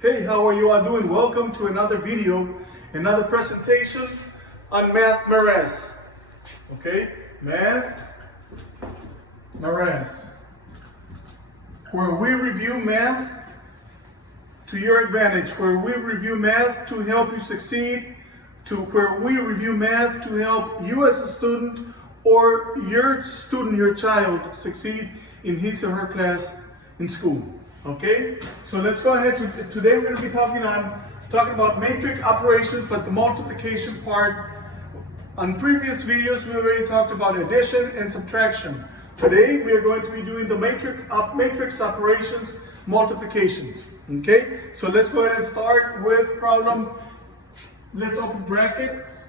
Hey, how are you all doing? Welcome to another video, another presentation on Math Morass. Okay, Math Morass, where we review math to your advantage, where we review math to help you succeed, where we review math to help you as a student or your student, your child, succeed in his or her class in school. Okay, so let's go ahead. Today we're going to be talking about matrix operations, but the multiplication part. On previous videos, we already talked about addition and subtraction. Today we are going to be doing the matrix operations, multiplications. Okay, so let's go ahead and start with problem. Let's open brackets,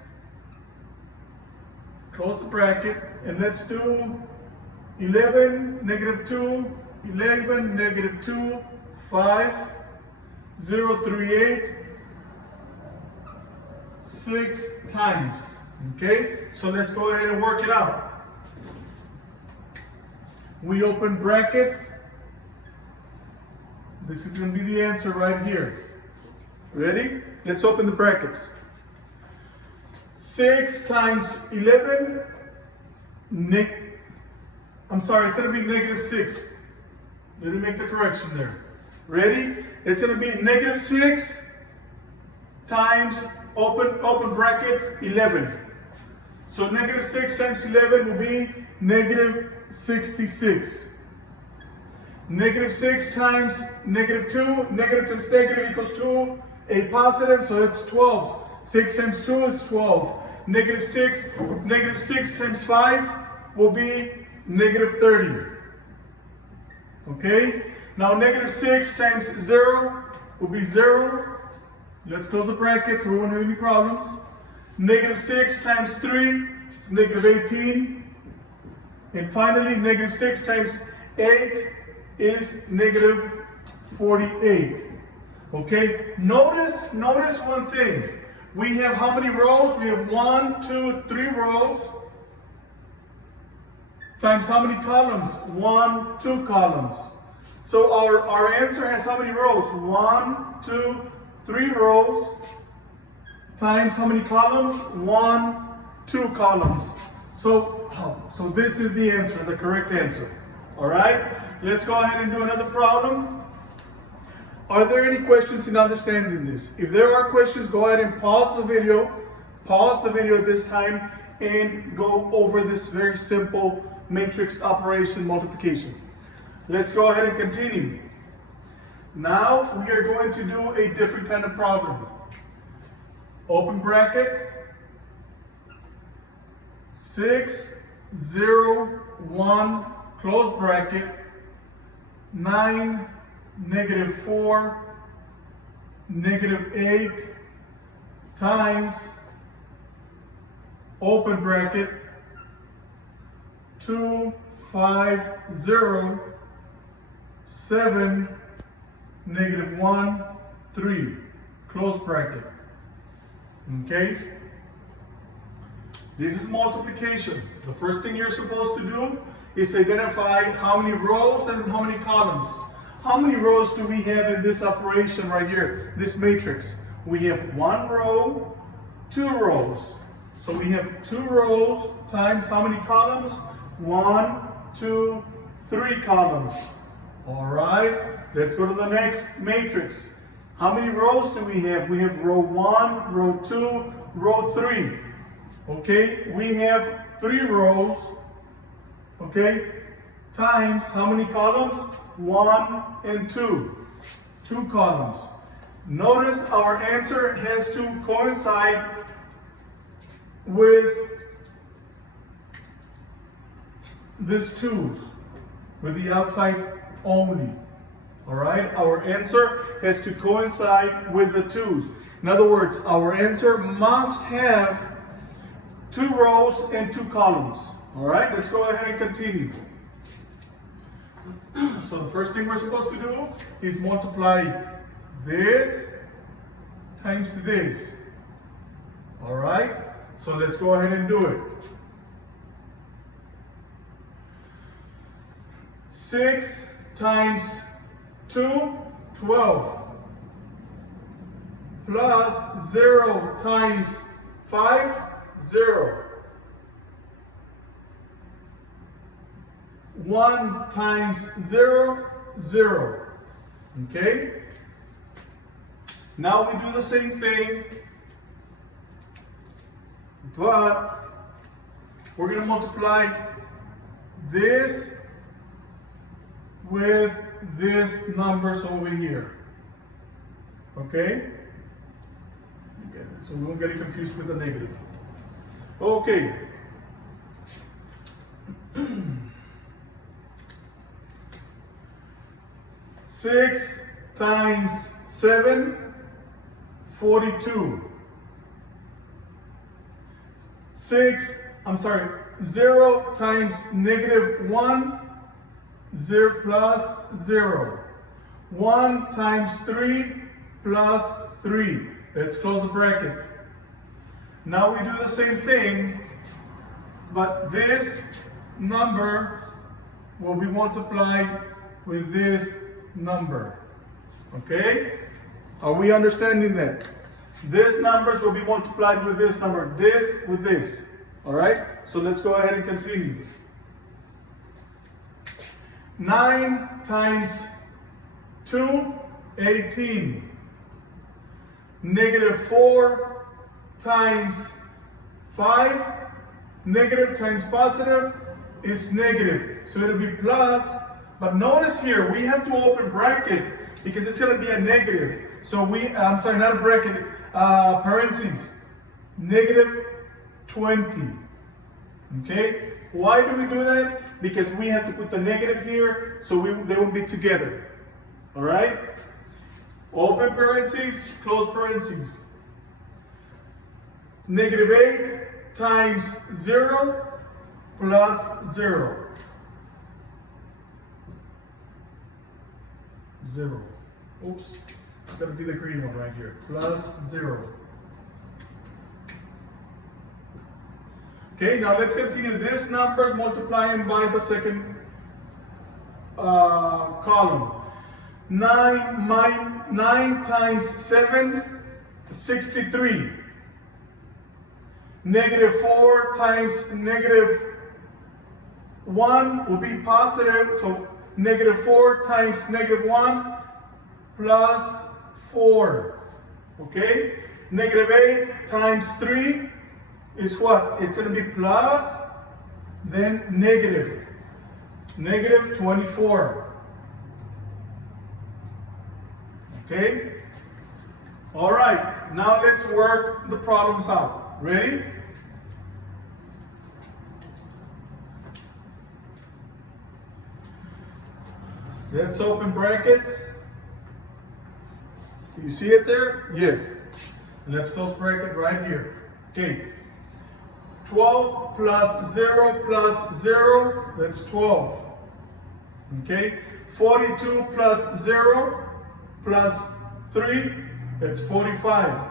close the bracket, and let's do 11, negative 2, 11, negative 2, 5, 0, 3, 8, 6 times. Okay, so let's go ahead and work it out. We open brackets. This is going to be the answer right here. Ready? Let's open the brackets. 6 times 11, it's going to be negative 6. Let me make the correction there. Ready? It's going to be negative 6 times, open brackets, 11. So negative 6 times 11 will be negative 66. Negative 6 times negative 2, negative times negative equals 2, a positive, so that's 12. 6 times 2 is 12. Negative 6 times 5 will be negative 30. Okay? Now negative 6 times 0 will be 0. Let's close the brackets so we won't have any problems. Negative 6 times 3 is negative 18. And finally, negative 6 times 8 is negative 48. Okay? Notice one thing. We have how many rows? We have 1, 2, 3 rows. Times how many columns? 1, 2 columns. So our answer has how many rows? 1, 2, 3 rows. Times how many columns? 1, 2 columns. So this is the answer, the correct answer. All right? Let's go ahead and do another problem. Are there any questions in understanding this? If there are questions, go ahead and pause the video at this time and go over this very simple matrix operation multiplication. Let's go ahead and continue. Now we are going to do a different kind of problem. Open brackets. 6, 0, 1, close bracket. 9, negative 4, negative 8 times, open bracket, 2, 5, 0, 7, negative 1, 3, close bracket. Okay? This is multiplication. The first thing you're supposed to do is identify how many rows and how many columns. How many rows do we have in this operation right here, this matrix? We have 1 row, 2 rows. So we have 2 rows times how many columns? 1, 2, 3 columns. All right, let's go to the next matrix. How many rows do we have? We have row 1, row 2, row 3. Okay, we have 3 rows. Okay, times how many columns? 1 and 2. 2 columns. Notice our answer has to coincide with these 2's, with the outside only. All right, our answer has to coincide with the 2's. In other words, our answer must have 2 rows and 2 columns. All right, let's go ahead and continue. So the first thing we're supposed to do is multiply this times this. All right, so let's go ahead and do it. 6 times 2, 12. plus 0 times 5, 0. 1 times 0, 0. Okay? Now we do the same thing, but we're going to multiply this with this numbers over here. Okay? So we won't get it confused with the negative. Okay. 6 times 7, 42. 0 times negative 1, 0 plus 0. 1 times 3 plus 3. Let's close the bracket. Now we do the same thing, but this number will be multiplied with this number. Okay? Are we understanding that? These numbers will be multiplied with this number, this with this. Alright? So let's go ahead and continue. 9 times 2, 18. Negative 4 times 5. Negative times positive is negative. So it'll be plus. But notice here, we have to open bracket because it's going to be a negative. So I'm sorry, not a bracket, parentheses. Negative 20. Okay? Why do we do that? Because we have to put the negative here so they will be together. Alright? Open parentheses, close parentheses. Negative 8 times 0 plus 0. 0. Oops. It's going to be the green one right here. Plus 0. Okay, now let's continue. This number is multiplying by the second column. 9 times 7, 63. Negative 4 times negative 1 will be positive. So negative 4 times negative 1 plus 4. Okay? Negative 8 times 3 is what? It's going to be plus, then negative. Negative 24. Okay? All right. Now let's work the problems out. Ready? Let's open brackets. Do you see it there? Yes. And let's close bracket right here. Okay. 12 plus 0 plus 0, that's 12. Okay. 42 plus 0 plus 3, that's 45.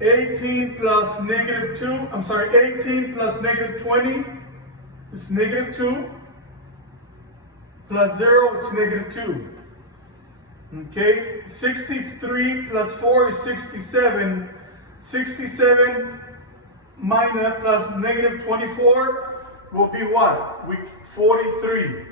18 plus negative 2, 18 plus negative 20 is negative 2. Plus 0, it's negative 2. Okay, 63 plus 4 is 67. 67 minus plus negative 24 will be what? 43.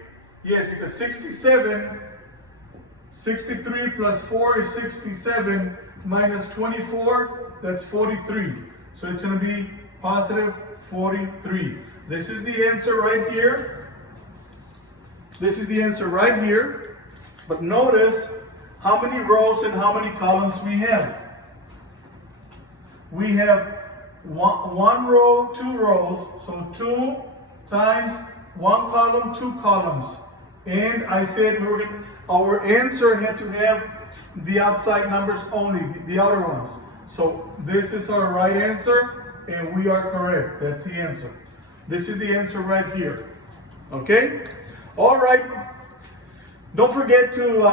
Yes, because 63 plus 4 is 67 minus 24, that's 43. So it's going to be positive 43. This is the answer right here. This is the answer right here. But notice how many rows and how many columns we have. We have one row, 2 rows. So 2 times 1 column, 2 columns. And I said our answer had to have the outside numbers only, the outer ones. So this is our right answer, and we are correct. That's the answer. This is the answer right here. Okay? All right. Don't forget to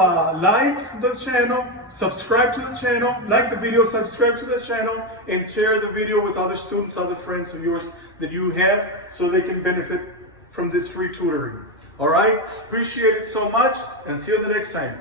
like the channel, subscribe to the channel, like the video, subscribe to the channel, and share the video with other students, other friends of yours that you have so they can benefit from this free tutoring. All right? Appreciate it so much, and see you the next time.